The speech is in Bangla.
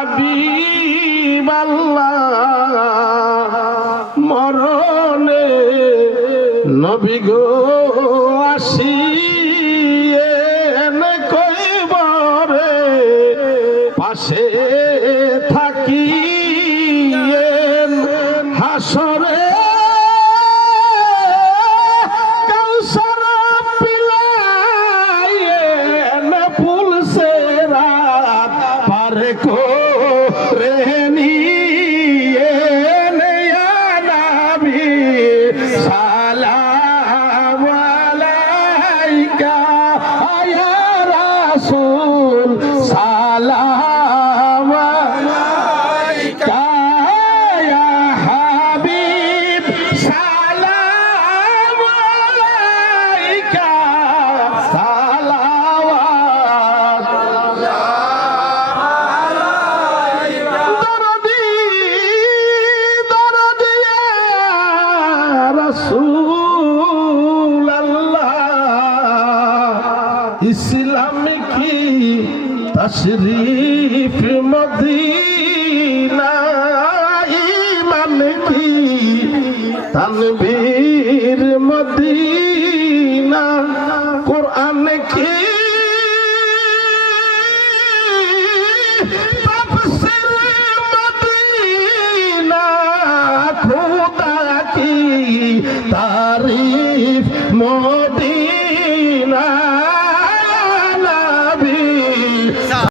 হাবিবাল্লাহ মরণে নবী গো আসি কইবরে পাশে থাকি হাসরে পারে সালাম আলাইকা ইয়া রাসূল। ইসলাম কি তশরিফ মদিনা ইমান কি? তনবীর মদিনা কোরআন কি? তারিফ মো